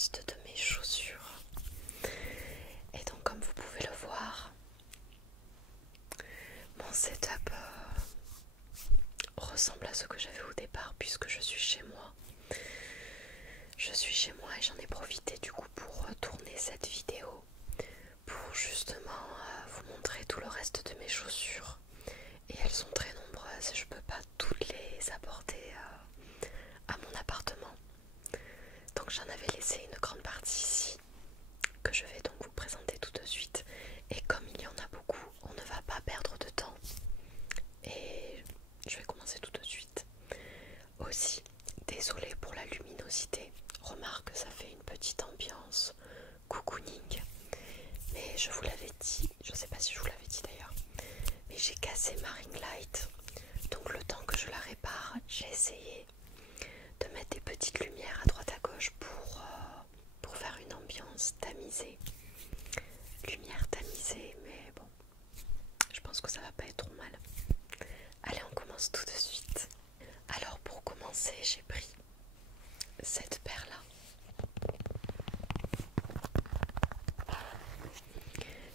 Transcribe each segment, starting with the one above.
reste de mes chaussures. Et donc comme vous pouvez le voir, mon setup ressemble à ce que j'avais au départ puisque je suis chez moi. Je suis chez moi et j'en ai profité du coup pour tourner cette vidéo pour justement vous montrer tout le reste de mes chaussures. Et elles sont très nombreuses et je peux pas toutes les apporter à mon appartement. Donc j'en avais laissé une grande partie ici que je vais donc vous présenter tout de suite. Et comme il y en a beaucoup, on ne va pas perdre de temps. Et je vais commencer tout de suite. Aussi, désolée pour la luminosité. Remarque, ça fait une petite ambiance cocooning. Mais je vous l'avais dit, je sais pas si je vous l'avais dit d'ailleurs, mais j'ai cassé ma ring light. Donc le temps que je la répare, j'ai essayé de mettre des petites lumières à droite à gauche pour faire une ambiance tamisée. Lumière tamisée, mais bon, je pense que ça va pas être trop mal. Allez, on commence tout de suite. Alors pour commencer, j'ai pris cette paire là.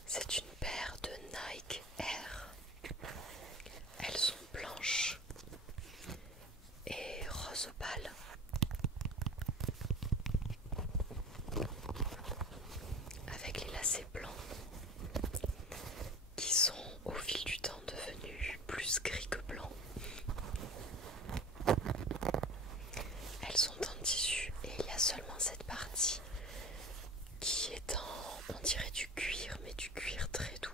C'est une paire de Nike Air. Elles sont blanches et rose pâle. Avec les lacets blancs qui sont au fil du temps devenus plus gris que blancs. Elles sont en tissu et il y a seulement cette partie qui est on dirait du cuir, mais du cuir très doux.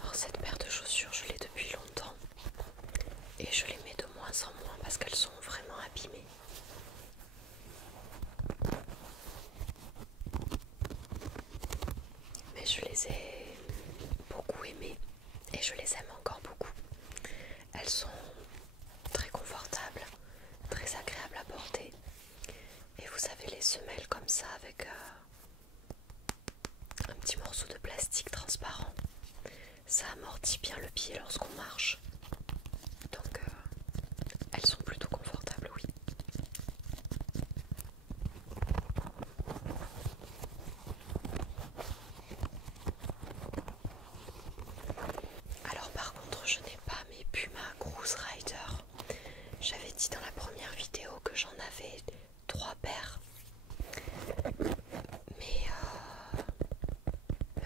Alors cette paire de chaussures, je l'ai depuis longtemps et je les mets de moins en moins parce qu'elles sont vraiment abîmées. Mais je les ai beaucoup aimées et je les aime encore beaucoup. Elles sont très confortables, très agréables à porter. Et vous savez, les semelles comme ça avec un petit morceau de plastique transparent, ça amortit bien le pied lorsqu'on marche. Donc elles sont plutôt confortables, oui. Alors par contre, je n'ai pas mes Puma Cruise Rider. J'avais dit dans la première vidéo que j'en avais 3 paires. Mais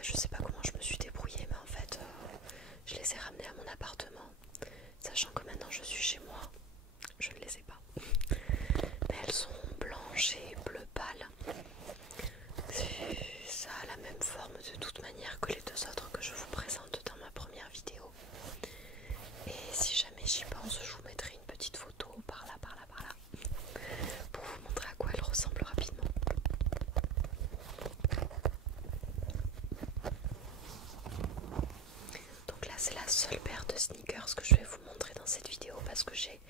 je sais pas comment je me suis débrouillée, mais en fait je les ai ramenées à mon appartement. Sachant que maintenant je suis chez moi, je ne les ai pas. Mais elles sont blanches et bleu pâle. Ça a la même forme de toute manière que les deux autres que je vous présente dans ma première vidéo. Et si jamais j'y pense, je vous mettrai une petite photo par là, pour vous montrer à quoi elles ressemblent rapidement. Donc là c'est la seule paire de sneakers que je vais vous montrer dans cette vidéo parce que j'ai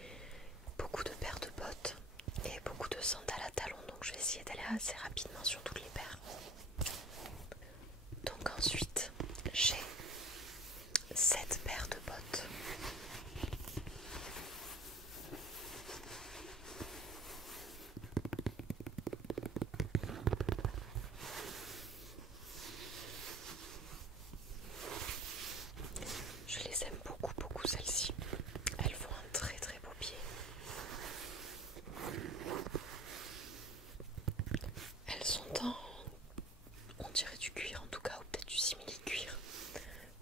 beaucoup de paires de bottes et beaucoup de sandales à talons, donc je vais essayer d'aller assez rapidement sur toutes les paires. Donc ensuite j'ai cette paire de bottes. Je les aime beaucoup celles-ci. Elles font un très très beau pied. Elles sont on dirait du cuir en tout cas, ou peut-être du simili-cuir.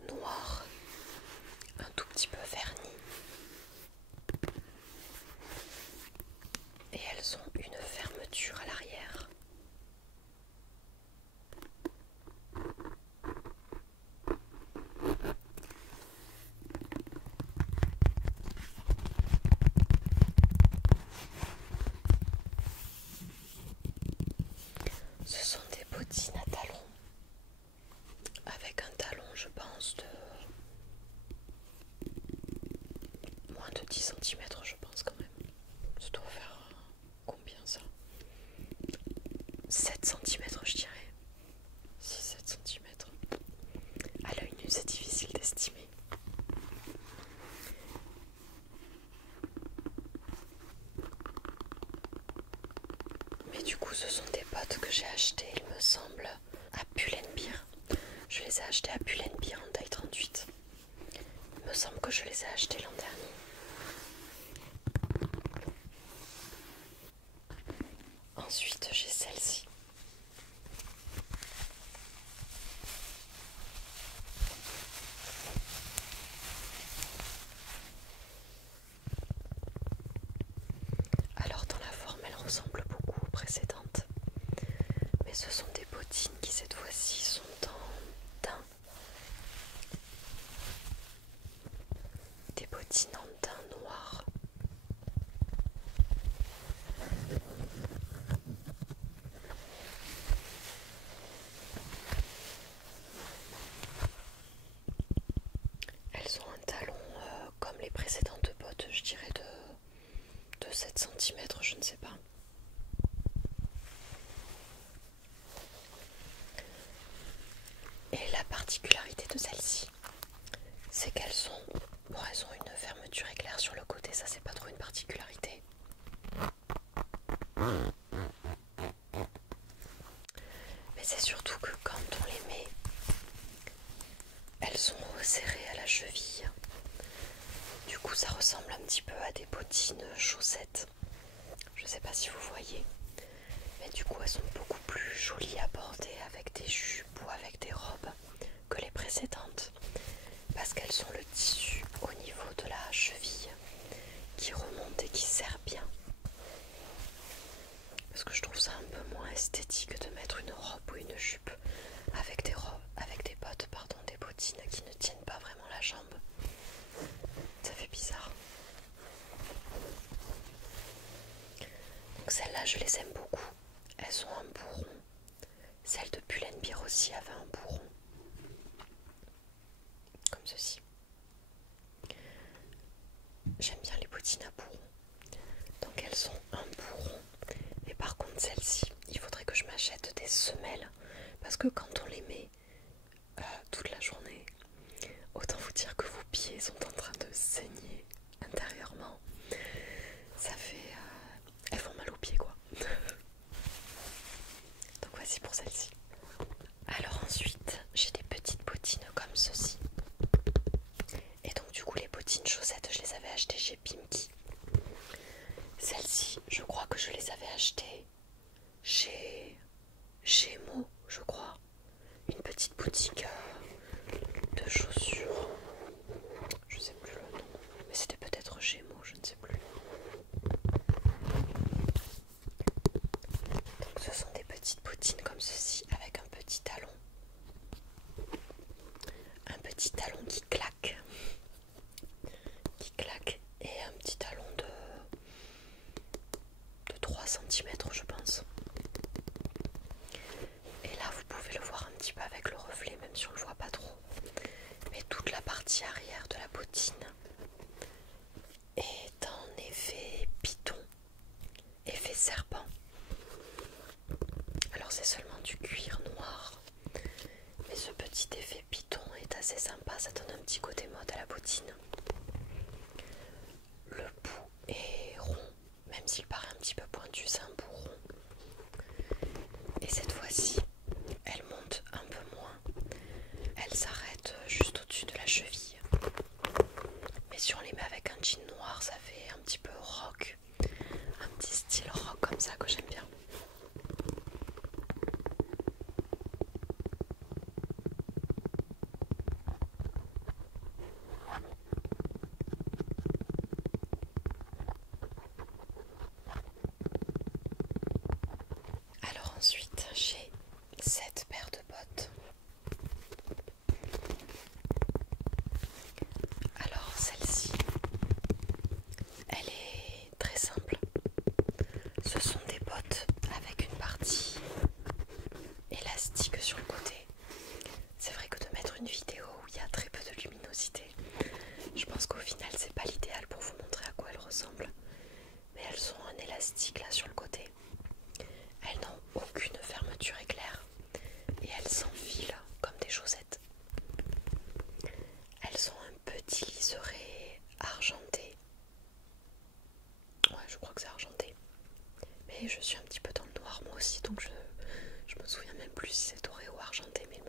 Noir, un tout petit peu verni. Et elles ont une fermeture à l'arrière. Ce sont des bottines à talons, avec un talon je pense de moins de 10 cm je pense quand même. Ça doit faire combien ça? 7 cm je dirais. 6-7 cm. À l'œil j'ai achetées, il me semble, à Pull&Bear. Je les ai achetées à Pull&Bear en taille 38. Il me semble que je les ai achetées l'an dernier. Ensuite, j'ai celle-ci. Alors dans la forme, elle ressemble beaucoup aux précédentes. Mais ce sont des bottines qui cette fois-ci sont en daim. Des bottines en daim noir. Elles ont un talon comme les précédentes bottes, je dirais de 7 cm, je ne sais pas. Et la particularité de celles-ci, c'est qu'elles ont, elles ont une fermeture éclair sur le côté, ça c'est pas trop une particularité. Mais c'est surtout que quand on les met, elles sont resserrées à la cheville. Du coup ça ressemble un petit peu à des bottines chaussettes. Je sais pas si vous voyez. Mais du coup elles sont beaucoup plus jolies à porter avec des jupes ou avec des robes que les précédentes. Parce qu'elles ont le tissu au niveau de la cheville qui remonte et qui serre bien. Parce que je trouve ça un peu moins esthétique de mettre une robe ou une jupe avec des bottes, des bottines qui ne tiennent pas vraiment la jambe. Ça fait bizarre. Donc celles-là, je les aime beaucoup. Elles ont un bourron. Celle de Pull&Bear aussi avait un bourron. Comme ceci. J'aime bien les bottines à bourron. Donc elles ont un bourron. Et par contre celle-ci, il faudrait que je m'achète des semelles. Parce que quand on les met toute la journée, autant vous dire que vos pieds sont en train de saigner intérieurement. Ça fait... elles font mal aux pieds quoi. Donc voici pour celle-ci. Alors ensuite, j'ai des petites bottines comme ceci. Et donc du coup les bottines chaussettes, je les avais achetées chez Pimki. Celles-ci, je crois que je les avais achetées chez Gémeaux, je crois. Une petite boutique de chaussures. Je sais plus le nom, mais c'était peut-être Gémeaux, je ne sais plus. Donc ce sont des petites bottines comme ceci avec un petit talon. Un petit talon qui claque. Et un petit talon de 3 cm je pense. Et là vous pouvez le voir un petit peu avec le reflet, même si on le voit pas trop. Mais toute la partie arrière de la bottine est en effet python, effet serpent. Alors c'est seulement du cuir noir, mais ce petit effet python est assez sympa, ça donne un petit côté mode à la bottine. Le bout est rond, même s'il paraît un petit peu pointu, c'est un bout rond. Et cette fois-ci, elle monte un peu moins. Elle s'arrête juste au-dessus de la cheville. Mais si on les met avec un jean noir, ça fait un petit peu rock. Un petit style rock comme ça que j'aime bien.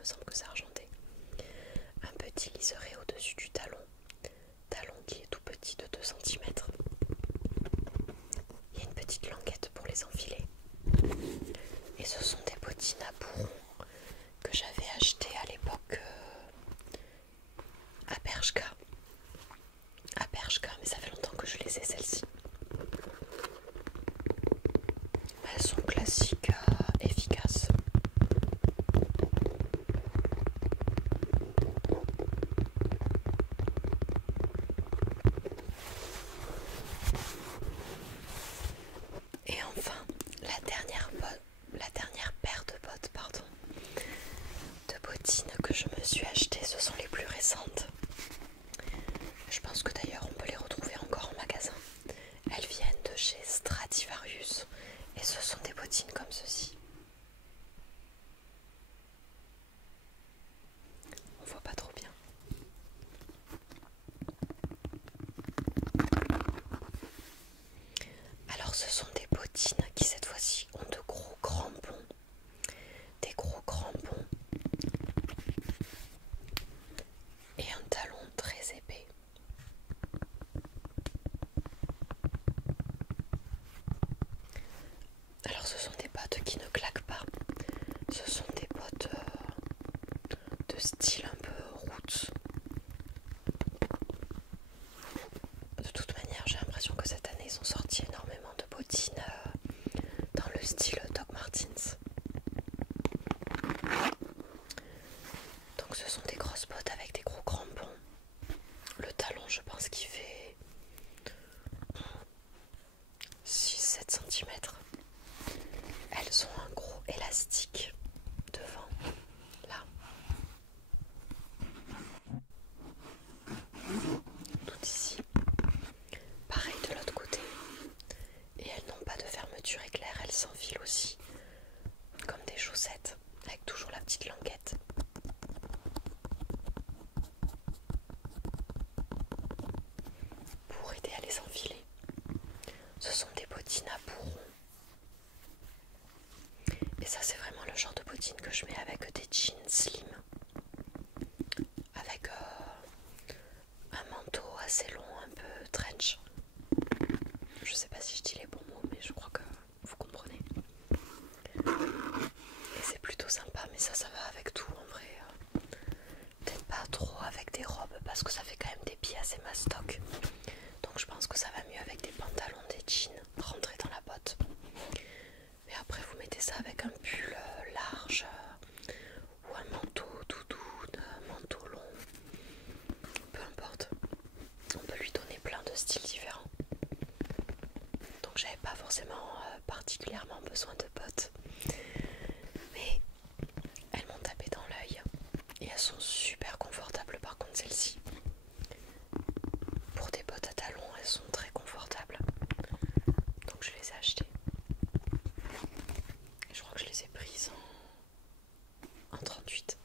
me semble que c'est argenté. Un petit liseré au-dessus du talon, talon qui est tout petit de 2 centimètres. Il y a une petite languette pour les enfiler. Et ce sont des bottines à bourron que j'avais achetées à l'époque à Bershka. À Bershka, mais ça fait longtemps que je les ai celles-ci. Elles sont classiques, efficaces. Et enfin, la dernière paire de bottes, de bottines que je me suis achetées, ce sont les plus récentes. Je pense que d'ailleurs on peut les retrouver encore en magasin. Elles viennent de chez Stradivarius et ce sont des bottines comme ceci. On voit pas trop bien. Alors ce sont des bottines qui cette fois-ci ont de gros crampons. Des gros crampons et un talon très épais. Alors ce sont des bottes qui ne claquent pas. Ce sont des bottes de style un peu roots. De toute manière, j'ai l'impression que cette année ils ont sorti énormément de bottines dans le style Doc Martens. Donc ce sont des grosses bottes avec des gros crampons. Le talon, je pense qu'il fait 6-7 cm. Elles ont un gros élastique devant, là. Tout ici. Pareil de l'autre côté. Et elles n'ont pas de fermeture éclair, elles s'enfilent aussi comme des chaussettes, avec toujours la petite languette. Pour aider à les enfiler. Ce sont des bottines à bourron. Et ça c'est vraiment le genre de bottines que je mets avec des jeans slim. Avec un manteau assez long, un peu trench. Je sais pas si je dis les bons mots, mais je crois que vous comprenez. Et c'est plutôt sympa, mais ça va avec tout en vrai. Peut-être pas trop avec des robes parce que ça fait quand même des pieds assez mastoc. Donc je pense que ça va mieux avec des pantalons, des jeans, rentrer dans la botte. Mais après vous mettez ça avec un pull large ou un manteau doudoune, un manteau long. Peu importe. On peut lui donner plein de styles différents. Donc j'avais pas forcément particulièrement besoin de bottes. Mais elles m'ont tapé dans l'œil. Et elles sont super confortables par contre celles-ci. Pour des bottes à talons, elles sont très confortables. Donc je les ai achetées. Et je crois que je les ai prises en 38.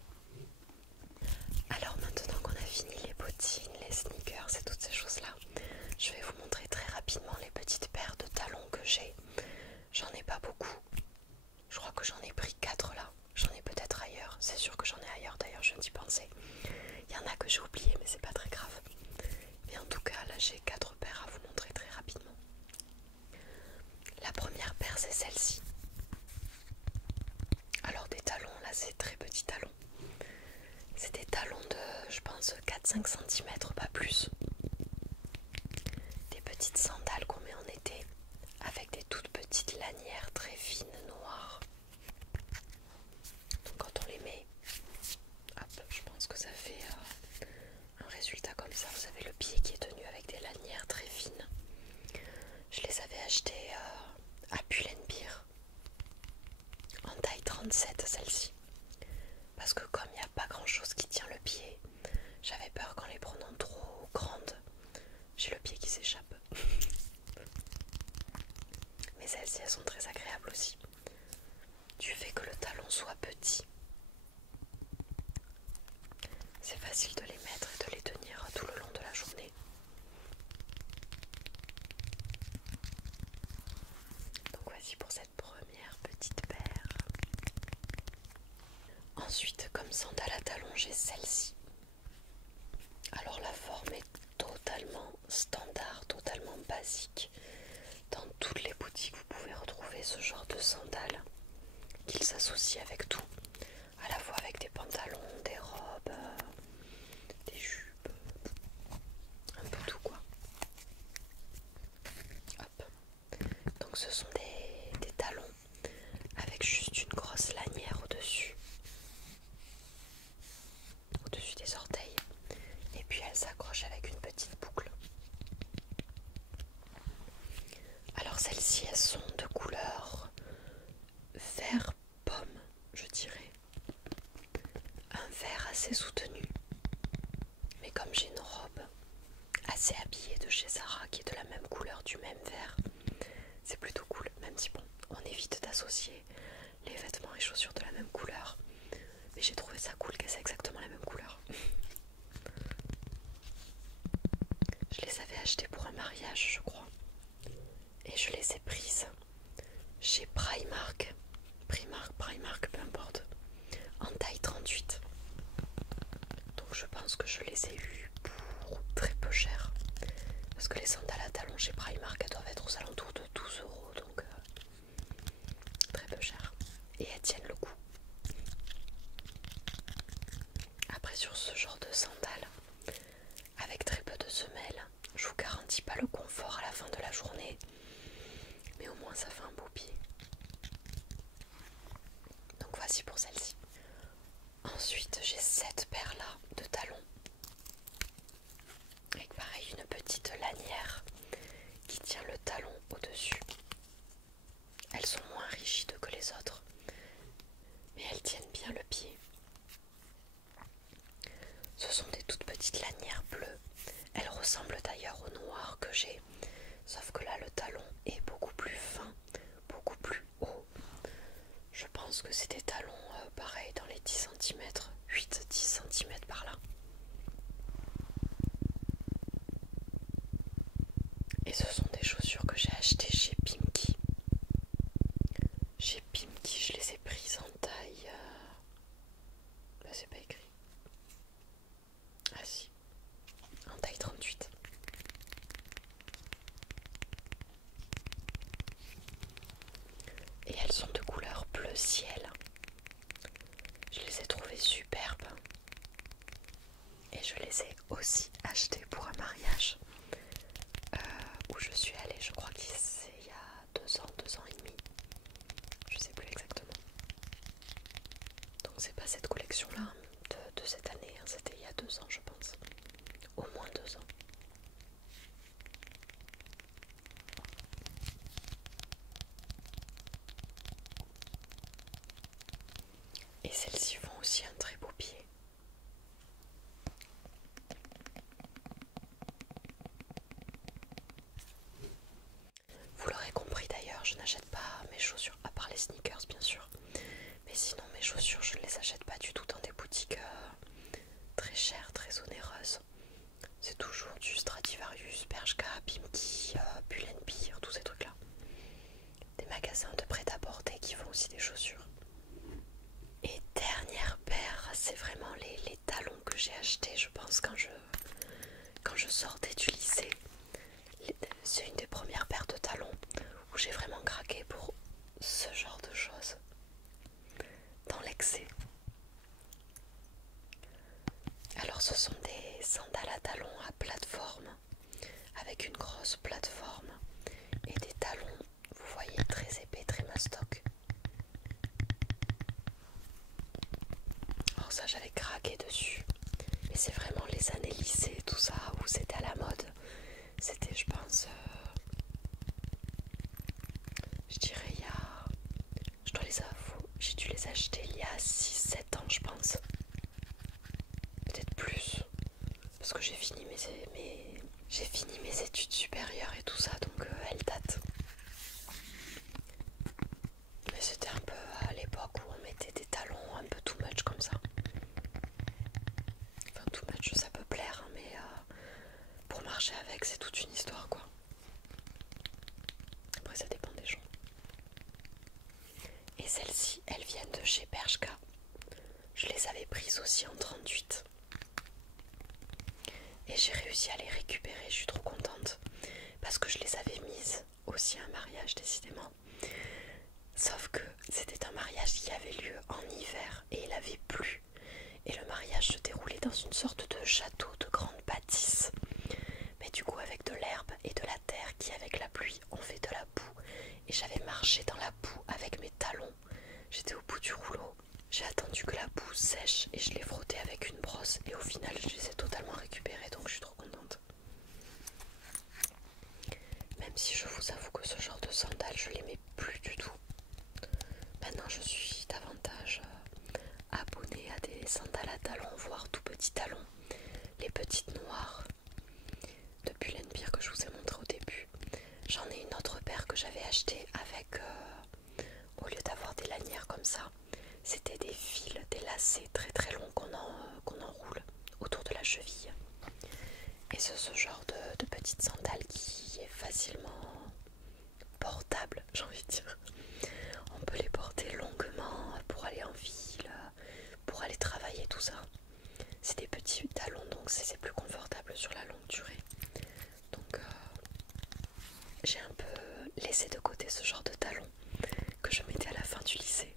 Alors maintenant qu'on a fini les bottines, les sneakers et toutes ces choses-là, je vais vous montrer très rapidement les petites paires de talons que j'ai. J'en ai pas beaucoup. Je crois que j'en ai pris 4 là. J'en ai peut-être ailleurs. C'est sûr que j'en ai ailleurs d'ailleurs, je viens d'y penser. Il y en a que j'ai oublié mais c'est pas très grave. Mais en tout cas là j'ai 4 paires à vous montrer très rapidement. La première paire c'est celle-ci. Alors des talons, là c'est très petits talons. C'est des talons de je pense 4-5 cm, pas plus. Des petites sandales qu'on met en été avec des toutes petites lanières très fines noires. Donc quand on les met, hop, je pense que ça fait un résultat comme ça. Vous avez le pied qui est tenu avec des lanières très fines. Je les avais achetées à Pull&Bear en taille 37 celle-ci. Parce que comme il n'y a pas grand chose qui tient le pied, j'avais peur qu'en les prenant trop grandes, j'ai le pied qui s'échappe. Mais celles-ci elles sont très agréables aussi. Du fait que le talon soit petit, c'est facile de les mettre et de les tenir tout le long de la journée. Donc voici pour cette première petite paire. Ensuite, comme comme sandale à talons, j'ai celle-ci. Alors la forme est totalement standard, totalement basique. Dans toutes les boutiques, vous pouvez retrouver ce genre de sandales qu'il s'associe avec tout, à la fois avec des pantalons, des robes, des jupes, un peu tout quoi. Hop. Donc ce sont des talons avec juste une grosse lanière au-dessus des orteils, et puis elle s'accroche avec une petite boucle. Alors celles-ci, elles sont de couleur vert pomme, je dirais, un vert assez soutenu, mais comme j'ai une robe assez habillée de chez Zara qui est de la même couleur, du même vert, c'est plutôt cool, même si bon, on évite d'associer les vêtements et chaussures de la même couleur, mais j'ai trouvé ça cool qu'elles aient exactement la même couleur. Je les avais achetées pour un mariage, je crois, et je les ai prises chez Primark, peu importe, en taille 38. Donc je pense que je les ai eues pour très peu cher, parce que les sandales à talons chez Primark, elles doivent être aux alentours de 12 €, donc très peu cher, et elles tiennent le coup. Après, sur ce genre de sandales avec très peu de semelles, je vous garantis pas le confort à la fin de la journée, mais au moins ça fait un beau pied. Donc voici pour celle-ci. Ensuite, j'ai cette paire là de talons avec pareil une petite lanière qui tient le talon au-dessus. Elles sont moins rigides que les autres, mais elles tiennent bien le pied. Ce sont des toutes petites lanières bleues. Elles ressemblent d'ailleurs au noir que j'ai, sauf que là le talon est beaucoup plus fin, beaucoup plus haut. Je pense que c'est des talons pareil dans les 10 cm, 8-10 cm par là. Et ce sont des chaussures que j'ai achetées chez Pimki. Chez Pimki, je les ai prises en taille... Bah, c'est pas écrit. Ah si, en taille 38. Et elles sont de couleur bleu ciel. Je les ai trouvées superbes. Et je les ai aussi achetées pour un mariage où je suis allée, je crois que c'est il y a 2 ans et demi. Je sais plus exactement. Donc c'est pas cette collection là de cette année, hein. C'était il y a 2 ans je pense. Au moins 2 ans. Et celles-ci font aussi un très beau pied. Vous l'aurez compris d'ailleurs, je n'achète pas mes chaussures, à part les sneakers bien sûr. Mais sinon mes chaussures, je ne les achète pas du tout dans des boutiques très chères, très onéreuses. C'est toujours du Stradivarius, Bershka, Pimki, Pull&Bear, tous ces trucs là. Des magasins de prêt-à-porter qui font aussi des chaussures. Et dernière paire, c'est vraiment les talons que j'ai achetés, je pense, quand je sortais du lycée. C'est une des premières paires de talons où j'ai vraiment craqué pour ce genre de choses, dans l'excès. Alors ce sont des sandales à talons à plateforme, avec une grosse plateforme et des talons, vous voyez, très épais, très mastoc. Alors ça, j'avais craqué dessus, mais c'est vraiment les années lycée, tout ça, où c'était à la mode. C'était, je pense, je dirais il y a... Je dois les avouer, j'ai dû les acheter il y a 6-7 ans, je pense. Peut-être plus, parce que j'ai fini mes études supérieures et tout ça, donc elles datent. Mais c'était un peu à l'époque où on mettait des talons un peu too much comme ça. Enfin, too much, ça peut plaire, hein, mais pour marcher avec, c'est toute une histoire, quoi. Après, ça dépend des gens. Et celles-ci, elles viennent de chez Bershka. Je les avais prises aussi en 38. Et j'ai réussi à les récupérer, je suis trop contente. Parce que je les avais mises aussi à un mariage décidément. Sauf que c'était un mariage qui avait lieu en hiver et il avait plu. Et le mariage se déroulait dans une sorte de château de grande bâtisse. Mais du coup avec de l'herbe et de la terre qui avec la pluie ont fait de la boue. Et j'avais marché dans la boue avec mes talons. J'étais au bout du rouleau. J'ai attendu que la boue sèche et je l'ai frottée avec une brosse. Et au final je les ai totalement récupérées, donc je suis trop contente. Même si je vous avoue que ce genre de sandales je les mets plus du tout. Maintenant je suis davantage abonnée à des sandales à talons, voire tout petits talons. Les petites noires de Pull & Bear que je vous ai montré au début. J'en ai une autre paire que j'avais achetée avec, au lieu d'avoir des lanières comme ça, c'était des fils, des lacets très très longs qu'on enroule autour de la cheville. Et c'est ce genre de petites sandales qui est facilement portable, j'ai envie de dire. On peut les porter longuement pour aller en ville, pour aller travailler, tout ça. C'est des petits talons, donc c'est plus confortable sur la longue durée. Donc j'ai un peu laissé de côté ce genre de talons que je mettais à la fin du lycée.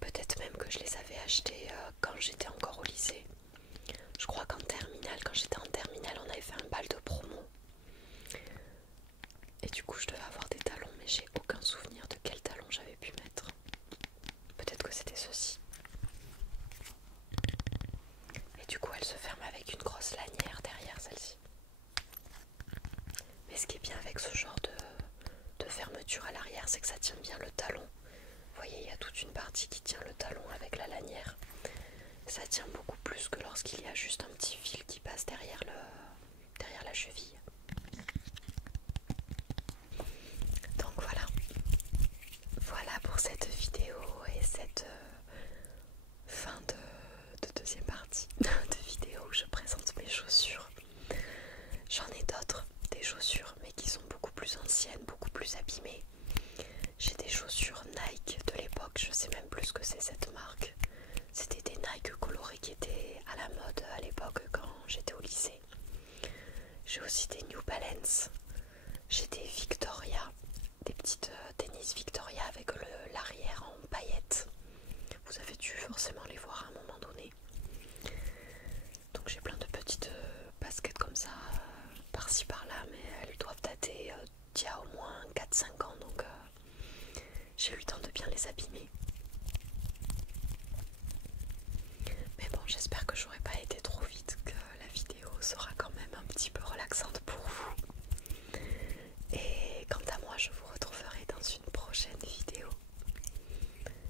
Peut-être même que je les avais achetés quand j'étais encore au lycée. Je crois qu'en terminale, quand j'étais en terminale, on avait fait un bal de promo. Et du coup, je devais avoir des talons, mais j'ai aucun souvenir de quel talon j'avais pu mettre. Peut-être que c'était ceux-ci. Et du coup, elle se ferme avec une grosse lanière derrière celle-ci. Mais ce qui est bien avec ce genre de fermeture à l'arrière, c'est que ça tient bien le talon. Vous voyez, il y a toute une partie qui tient le talon avec la lanière. Ça tient beaucoup plus que lorsqu'il y a juste un petit fil qui passe derrière la cheville. Donc voilà. Voilà pour cette vidéo et cette fin de deuxième partie de vidéo où je présente mes chaussures. J'en ai d'autres, des chaussures, mais qui sont beaucoup plus anciennes, beaucoup plus abîmées. J'ai des chaussures Nike de l'époque, je sais même plus ce que c'est cette marque. C'était des Nike colorés qui étaient à la mode à l'époque quand j'étais au lycée. J'ai aussi des New Balance. J'ai des Victoria, des petites tennis Victoria avec l'arrière en paillettes. Vous avez dû forcément les voir à un moment donné. Donc j'ai plein de petites baskets comme ça, par-ci par-là, mais elles doivent dater d'il y a au moins 4-5 ans, donc j'ai eu le temps de bien les abîmer. Mais bon, j'espère que j'aurai pas été trop vite, que la vidéo sera quand même un petit peu relaxante pour vous. Et quant à moi, je vous retrouverai dans une prochaine vidéo.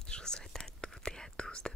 Je vous souhaite à toutes et à tous de